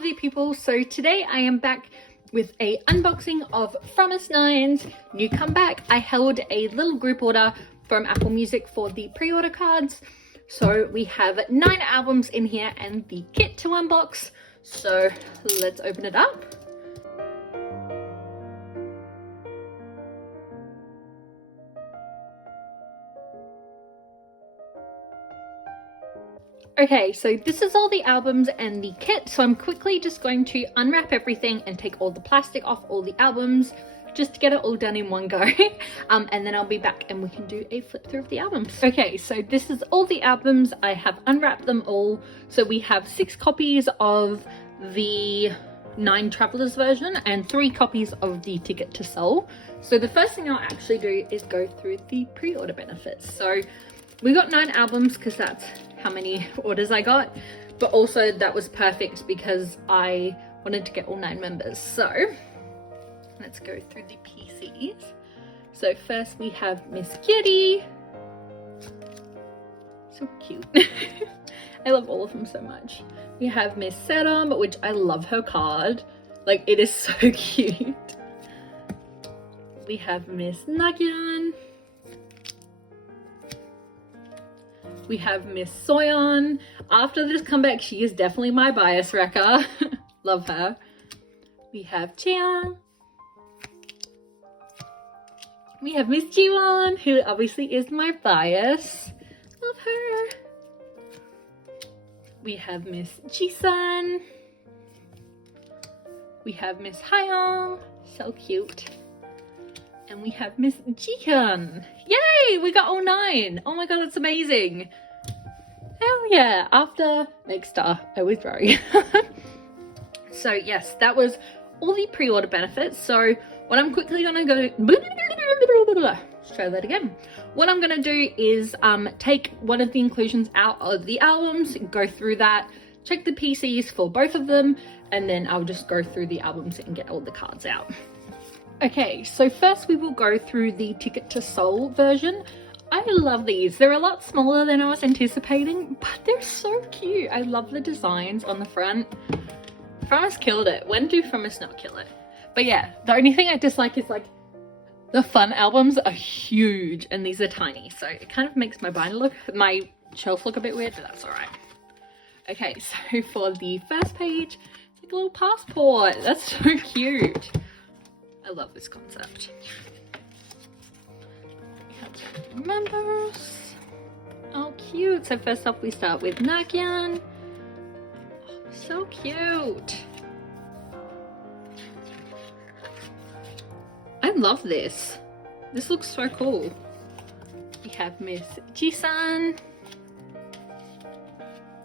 lovely people, so today I am back with a unboxing of From Us9's new comeback. I held a little group order from Apple Music for the pre-order cards, so we have 9 albums in here and the kit to unbox, so let's open it up. Okay, so this is all the albums and the kit, so I'm quickly just going to unwrap everything and take all the plastic off all the albums just to get it all done in one go. And then I'll be back and we can do a flip through of the albums. Okay, so this is all the albums. I have unwrapped them all. So we have 6 copies of the 9 Travelers version and 3 copies of the Ticket to Seoul. So the first thing I'll actually do is go through the pre-order benefits. So we got 9 albums because that's how many orders I got, but also that was perfect because I wanted to get all 9 members. So let's go through the PCs. So first we have Miss Kitty. So cute. I love all of them so much. We have Miss Sedum, which I love her card. Like, it is so cute. We have Miss Nagyan. We have Miss Soyeon. After this comeback, she is definitely my bias wrecker. Love her. We have Chiang. We have Miss Jiwon, who obviously is my bias. Love her. We have Miss Jisun. We have Miss Hyung. So cute. And we have Miss Jihyun. Yay! We got all 9. Oh my god, that's amazing. Hell yeah. After Next Star, I was worried. So yes, that was all the pre-order benefits. So what I'm quickly gonna go... Let's try that again. What I'm gonna do is take one of the inclusions out of the albums, go through that, check the PCs for both of them, and then I'll just go through the albums and get all the cards out. Okay, so first we will go through the Ticket to Seoul version. I love these. They're a lot smaller than I was anticipating, but they're so cute. I love the designs on the front. From Us killed it. When do From Us not kill it? But yeah, the only thing I dislike is like the fun albums are huge and these are tiny. So it kind of makes my shelf look a bit weird, but that's all right. Okay, so for the first page, it's like a little passport. That's so cute. I love this concept. We have members. Oh, cute. So first off, we start with Nagyan. Oh, so cute. I love this. This looks so cool. We have Miss Jisun.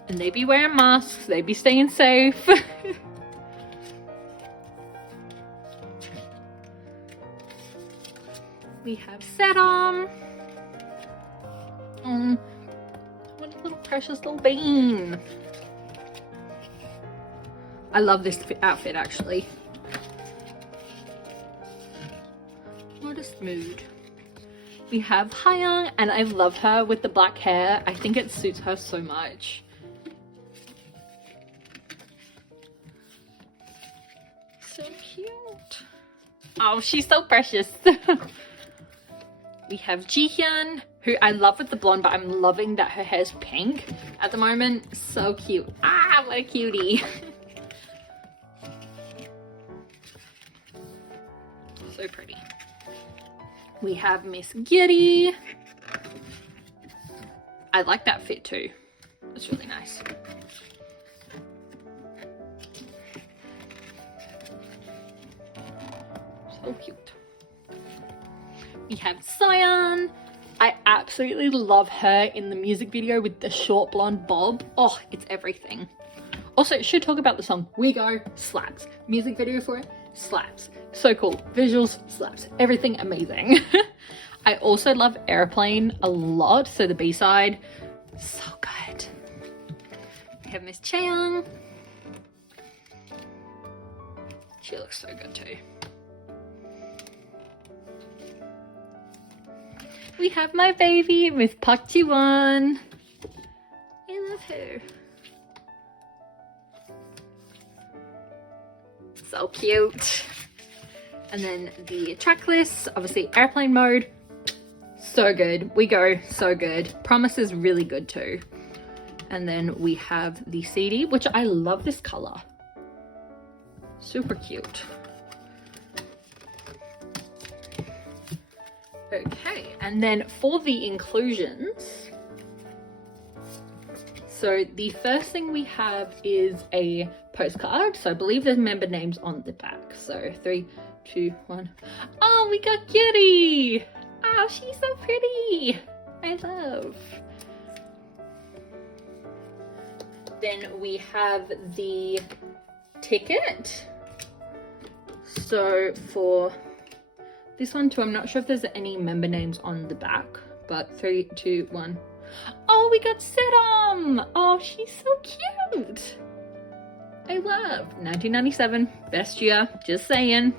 And they be wearing masks. They be staying safe. We have Sedum. What a little precious little bean. I love this outfit actually. What a mood. We have Hyung, and I love her with the black hair. I think it suits her so much. So cute. Oh, she's so precious. We have Jihyun, who I love with the blonde, but I'm loving that her hair's pink at the moment. So cute. Ah, what a cutie. So pretty. We have Miss Giddy. I like that fit too. It's really nice. So cute. We have Soyeon. I absolutely love her in the music video with the short blonde bob. Oh, it's everything. Also, should talk about the song. We Go, slaps. Music video for it, slaps. So cool. Visuals, slaps. Everything amazing. I also love Airplane a lot, so the B-side, so good. We have Miss Chaeyoung. She looks so good too. We have my baby, Miss Park Ji-won. I love her. So cute. And then the track list, obviously airplane mode. So good. We go so good. Promise is really good too. And then we have the CD, which I love this color. Super cute. Okay, and then for the inclusions, so the first thing we have is a postcard. So I believe there's member names on the back. So 3, 2, 1. Oh, we got Kitty! Oh, she's so pretty! I love. Then we have the ticket. So for this one too, I'm not sure if there's any member names on the back, but 3, 2, 1. Oh, we got Sedom! Oh, she's so cute! I love 1997, best year, just saying.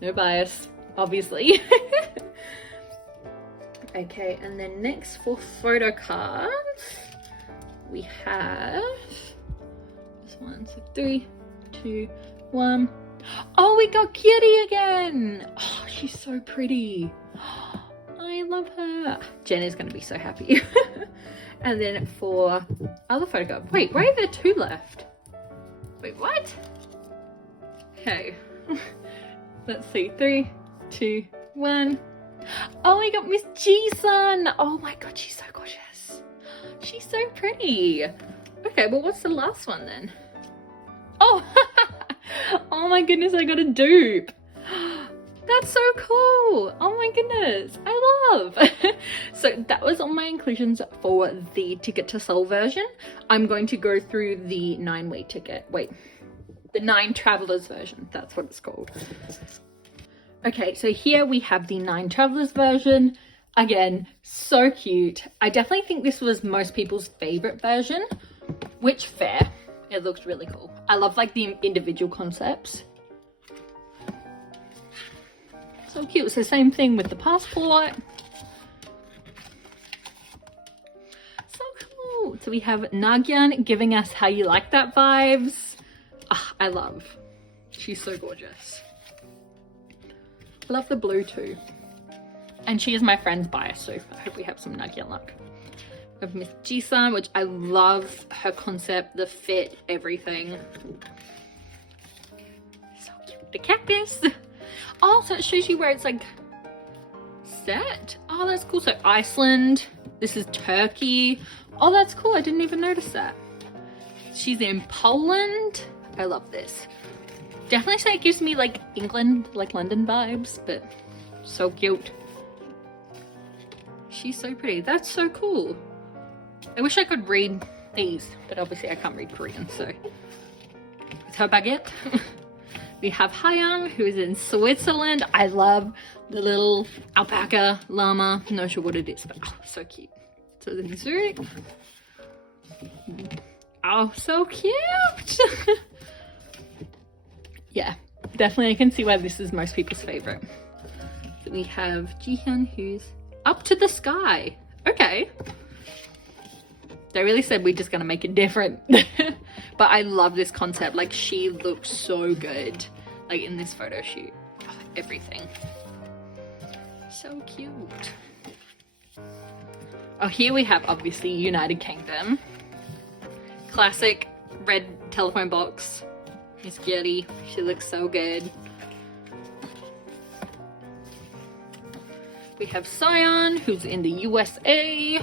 No bias, obviously. Okay, and then next for photo cards, we have this one. So 3, 2, 1. Oh, we got Kitty again! Oh, she's so pretty. I love her. Jen is going to be so happy. And then for other photo card. Wait, why are there 2 left? Wait, what? Okay. Let's see. 3, 2, 1. Oh, I got Miss Ji-sun. Oh my god, she's so gorgeous. She's so pretty. Okay, well, what's the last one then? Oh, oh my goodness, I got a dupe. That's so cool. Oh my goodness, I love. So that was all my inclusions for the Ticket to Seoul version. I'm going to go through the 9-way ticket. Wait, the 9 travelers version. That's what it's called. Okay, so here we have the 9 travelers version. Again, so cute. I definitely think this was most people's favorite version, which fair. It looks really cool. I love like the individual concepts. So cute. So same thing with the passport. So cool. So we have Nagyan giving us How You Like That vibes. I love. She's so gorgeous. I love the blue too. And she is my friend's bias, so I hope we have some Nagyan luck. We have Miss Ji-sun, which I love her concept, the fit, everything. So cute. The cactus. Oh, so it shows you where it's like set. Oh, that's cool. So Iceland. This is Turkey. Oh, that's cool. I didn't even notice that. She's in Poland. I love this. Definitely say it gives me like England, like London vibes, but so cute. She's so pretty. That's so cool. I wish I could read these, but obviously I can't read Korean, so. With her baguette. We have Hayang, who is in Switzerland. I love the little alpaca llama. Not sure what it is, but oh, so cute. So in Zurich. Oh, so cute. Yeah, definitely I can see why this is most people's favorite. So we have Jihyun, who's up to the sky. Okay. They really said we're just gonna make it different. But I love this concept. Like, she looks so good, like in this photo shoot. Oh, everything. So cute. Oh, here we have obviously United Kingdom. Classic red telephone box. Miss Getty, she looks so good. We have Sion, who's in the USA.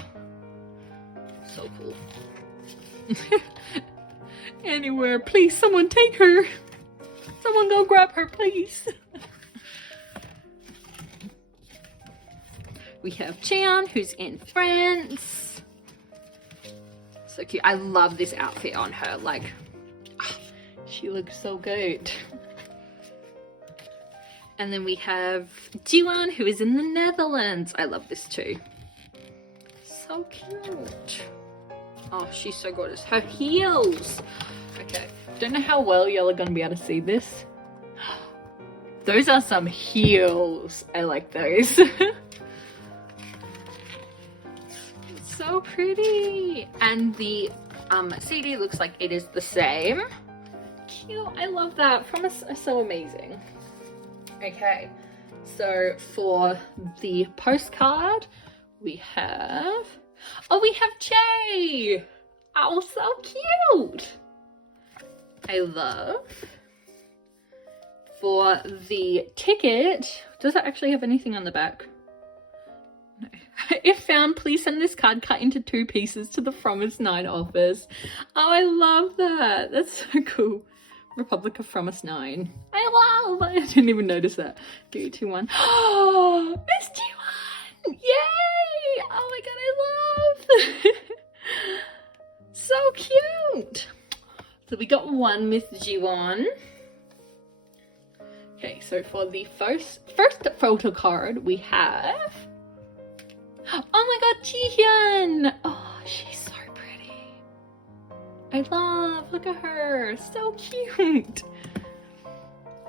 So cool. Anywhere, please, someone take her. Someone go grab her, please. We have Cheon, who's in France. So cute. I love this outfit on her. Like, she looks so good. And then we have Jiwon, who is in the Netherlands. I love this too. So cute. Oh, she's so gorgeous. Her heels. Okay, don't know how well y'all are gonna be able to see this. Those are some heels. I like those. So pretty. And the CD looks like it is the same. cute. I love that. Promise are so amazing. Okay, so for the postcard, we have Jay. Oh, so cute. I love. For the ticket, does it actually have anything on the back? No. If found, please send this card cut into 2 pieces to the Promise 9 office. Oh, I love that. That's so cool. Republic of Promise 9. I didn't even notice that. 3, 2, 1. Oh, Miss G1! Yay! Oh my god, I love! So cute! So we got one Miss G1. Okay, so for the first photo card, we have... Oh my god, Jihyun! Oh, she's so pretty. I love, look at her, so cute.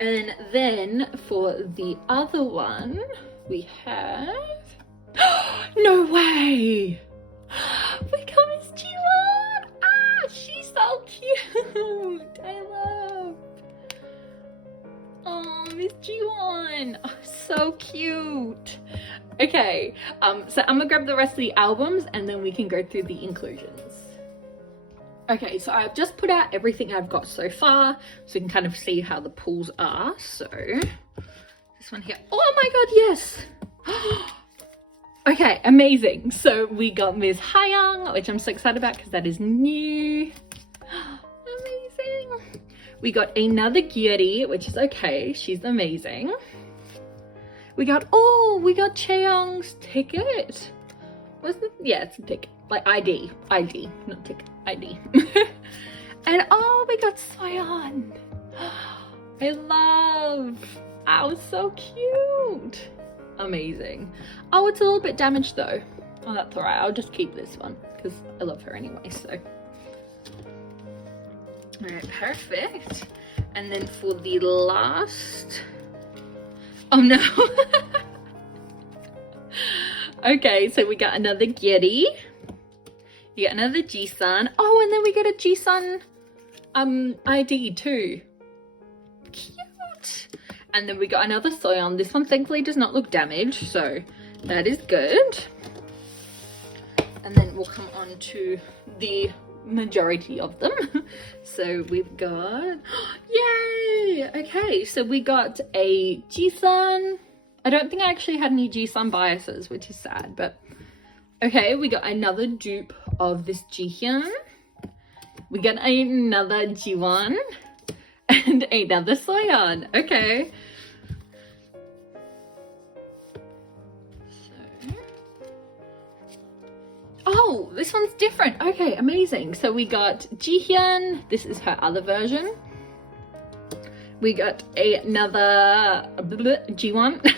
And then for the other one, we have... No way! We got Miss G1! Ah, she's so cute! I love... Oh, Miss G1! Oh, so cute! Okay, so I'm gonna grab the rest of the albums and then we can go through the inclusions. Okay, so I've just put out everything I've got so far, so you can kind of see how the pulls are. So, this one here. Oh my god, yes! Okay, amazing. So we got Ms. Hayoung, which I'm so excited about because that is new. Amazing. We got another Gyuri, which is okay. She's amazing. We got Chaeyoung's ticket. Wasn't it? Yeah, it's a ticket. Like ID, not ticket, ID. And oh, we got Soyeon. I love. Oh, so cute. Amazing. Oh, it's a little bit damaged though. Oh, that's alright. I'll just keep this one because I love her anyway, so. Alright, perfect. And then for the last... Oh no. Okay, so we got another Gyuri. We got another Jisun. Oh, and then we got a Jisun ID too. Cute. And then we got another Soyeon. This one thankfully does not look damaged, so that is good. And then we'll come on to the majority of them. So we've got, yay! Okay, so we got a Jisun. I don't think I actually had any Jisun biases, which is sad, but okay, we got another dupe of this Jihyun. We got another G1 and another Soyeon. Okay. So, oh, this one's different. Okay, amazing. So we got Jihyun. This is her other version. We got another G1.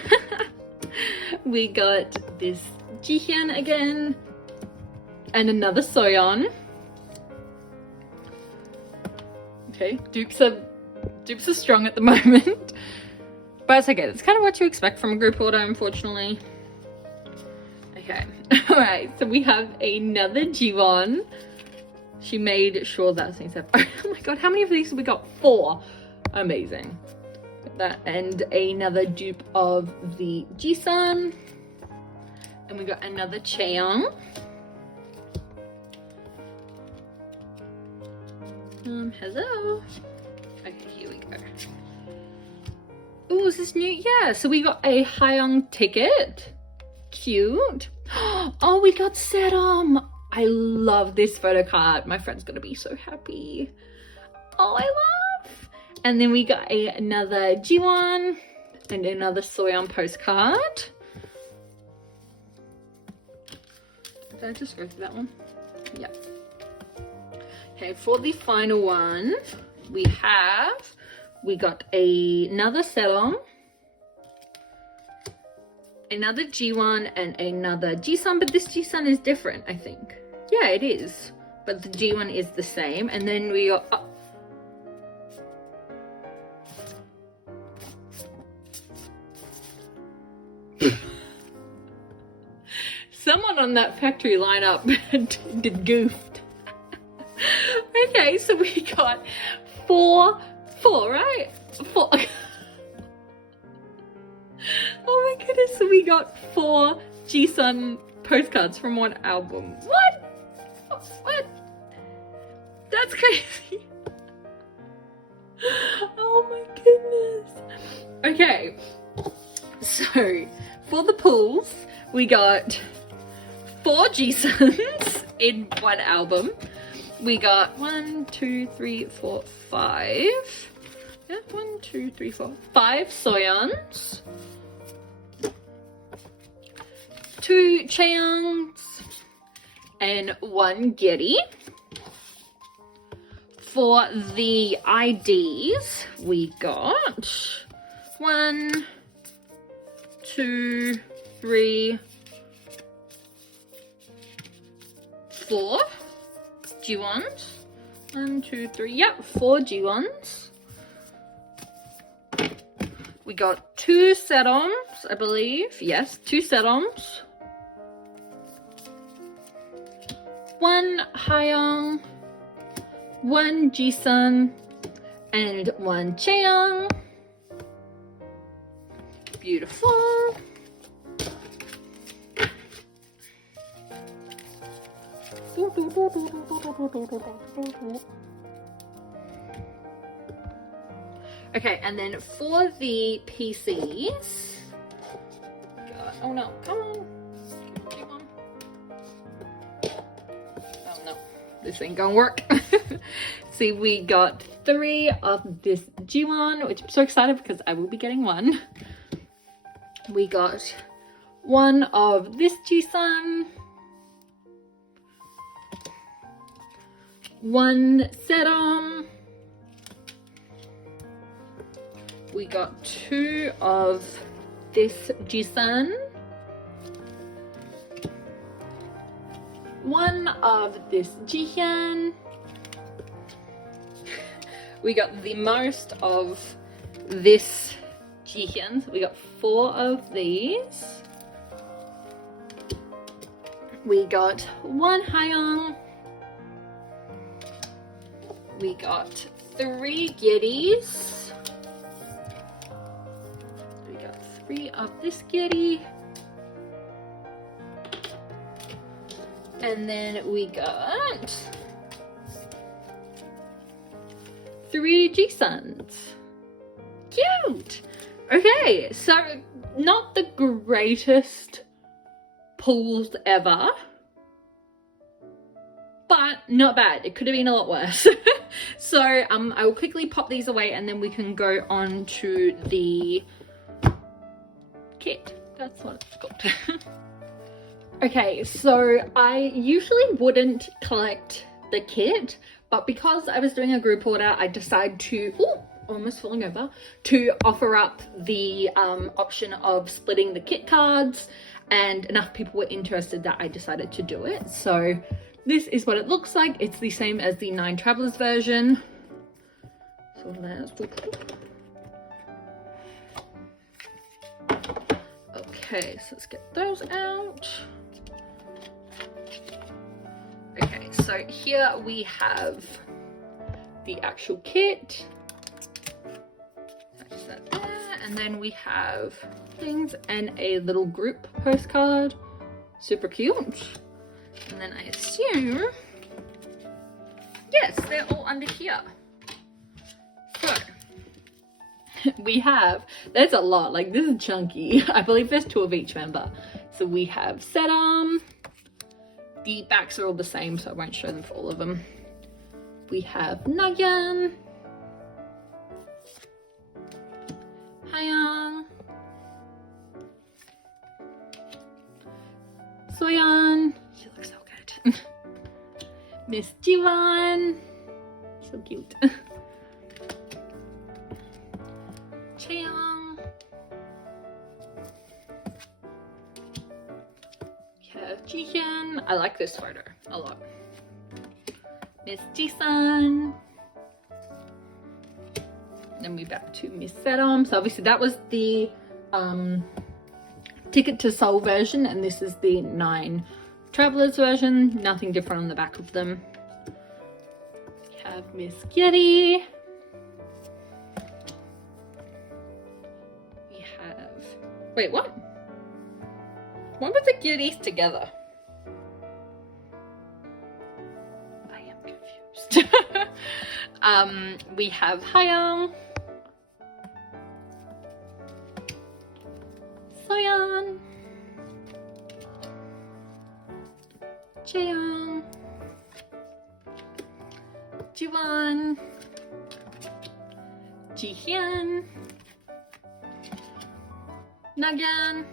We got this Jihyun again. And another Soyeon. Okay, dupes are strong at the moment. But it's okay, that's kind of what you expect from a group order, unfortunately. Okay, alright, so we have another G1. She made sure that things have... Oh my god, how many of these have we got? 4. Amazing. Got that, and another dupe of the Jisun. And we got another Chaeyoung. Hello. Okay, here we go. Oh, is this new? Yeah, so we got a Hayoung ticket. Cute. Oh, we got Sedum. I love this photo card. My friend's gonna be so happy. Oh, I love. And then we got another G1 and another Soyeon postcard. Did I just go through that one? Yeah. Okay, for the final one, we got another Sedum, another G1 and another Jisun, but this Jisun is different, I think. Yeah, it is. But the G1 is the same. And then we got... Someone on that factory lineup did goofed. Okay, so we got 4 4, right? 4. Oh my goodness, so we got 4 Jisun postcards from one album. What? What? That's crazy. Oh my goodness. Okay, so for the pulls, we got 4 Jisuns in one album. We got 1, 2, 3, 4, 5. Yeah, 1, 2, 3, 4, 5 Soyeons. 2 Chaeyoungs and 1 Giri. For the IDs, we got 1, 2, 3, 4 G1s. 1, 2, 3, yep, 4 G1s. We got 2 Sedoms, I believe. Yes, 2 Sedoms. 1 Hayoung, 1 Jisun, and 1 Chaeyoung. Beautiful. Okay, and then for the PCs, God, oh no, come on. Come on. Oh no, this ain't gonna work. See, we got 3 of this G1, which I'm so excited because I will be getting 1. We got 1 of this Jisun, 1 Sedom. We got 2 of this Jisun, 1 of this Jihyun. We got the most of this Jihyun. We got 4 of these. We got 1 Hayoung. We got 3 Giddies. We got 3 of this Giddy. And then we got 3 Jisuns. Cute! Okay, so not the greatest pulls ever, but not bad. It could have been a lot worse. So I will quickly pop these away and then we can go on to the kit. That's what it's called. Okay, so I usually wouldn't collect the kit, but because I was doing a group order, I decided to, ooh, almost falling over, to offer up the option of splitting the kit cards, and enough people were interested that I decided to do it. So this is what it looks like. It's the same as the 9 Travelers version. So let's do. Okay, so let's get those out. Okay, so here we have the actual kit. That's that there. And then we have things and a little group postcard. Super cute. And then I assume, yes, they're all under here. So we have, there's a lot, like this is chunky. I believe there's 2 of each member. So we have Sedam. The backs are all the same, so I won't show them for all of them. We have Nagyan, Hayoung, Soyeon, she looks so good. Miss Jiwon, so cute. Chaeyoung. We have Jihyun. I like this photo a lot. Miss Jisun. Then we back to Miss Sedom. So obviously that was the Ticket to Seoul version, and this is the 9 Travelers version. Nothing different on the back of them. We have Miss Kitty. Wait, what? When was the cuties together? I am confused. We have Hayoung, Soyeon, Jaeyoung, Jiwon, Jihyun, Nagyan,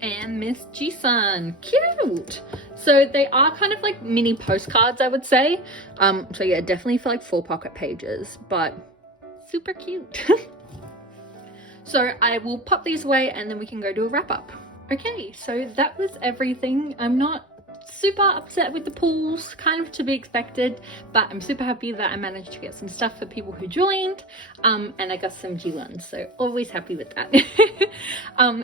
and Miss Jisun. Cute! So they are kind of like mini postcards, I would say. So yeah, definitely for like 4 pocket pages, but super cute. So I will pop these away and then we can go do a wrap up. Okay, so that was everything. I'm not super upset with the pulls, kind of to be expected, but I'm super happy that I managed to get some stuff for people who joined, and I got some G1s, so always happy with that.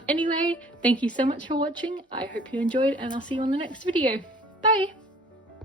Anyway, thank you so much for watching. I hope you enjoyed, and I'll see you on the next video. Bye!